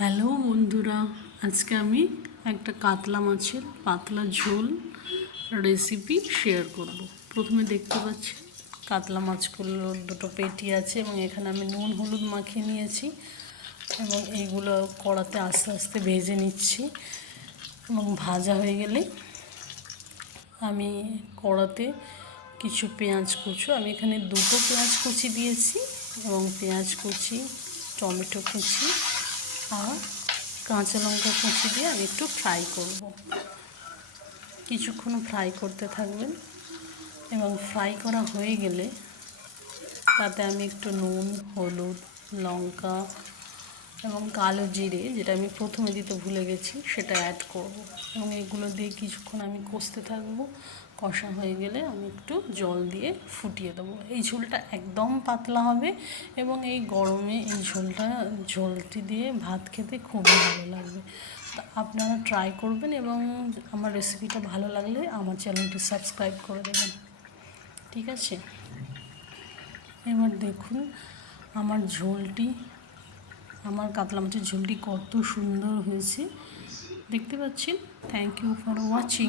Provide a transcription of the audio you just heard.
Hello বন্ধুরা, আজকে আমি একটা কাতলা মাছের পাতলা ঝোল রেসিপি শেয়ার করব। প্রথমে দেখতে পাচ্ছি কাতলা মাছগুলোর দুটো পেটি আছে এবং এখানে আমি নুন হলুদ মাখিয়ে নিয়েছি এবং এইগুলো কড়াতে আস্তে আস্তে ভেজে নিচ্ছি এবং ভাজা হয়ে গেলে আমি কড়াতে কিছু পেঁয়াজ কুচো, আমি এখানে দুটো পেঁয়াজ কুচি দিয়েছি এবং পেঁয়াজ কুচি, টমেটো কুচি আর কাঁচা লঙ্কা কুচি দিয়ে আমি একটু ফ্রাই করব। কিছুক্ষণ ফ্রাই করতে থাকবেন এবং ফ্রাই করা হয়ে গেলে তাতে আমি একটু নুন, হলুদ, লঙ্কা এবং কালো জিরে, যেটা আমি প্রথমে দিতে ভুলে গেছি, সেটা অ্যাড করব এবং এগুলো দিয়ে কিছুক্ষণ আমি কষতে থাকবো। কষা হয়ে গেলে আমি একটু জল দিয়ে ফুটিয়ে দেবো। এই ঝোলটা একদম পাতলা হবে এবং এই গরমে এই ঝোলটি দিয়ে ভাত খেতে খুবই ভালো লাগবে। তা আপনারা ট্রাই করবেন এবং আমার রেসিপিটা ভালো লাগলে আমার চ্যানেলটি সাবস্ক্রাইব করে দেবেন। ঠিক আছে, এবার দেখুন আমার কাতলা মাছের ঝোলটি কত সুন্দর হয়েছে, দেখতে পাচ্ছেন। Thank you for watching.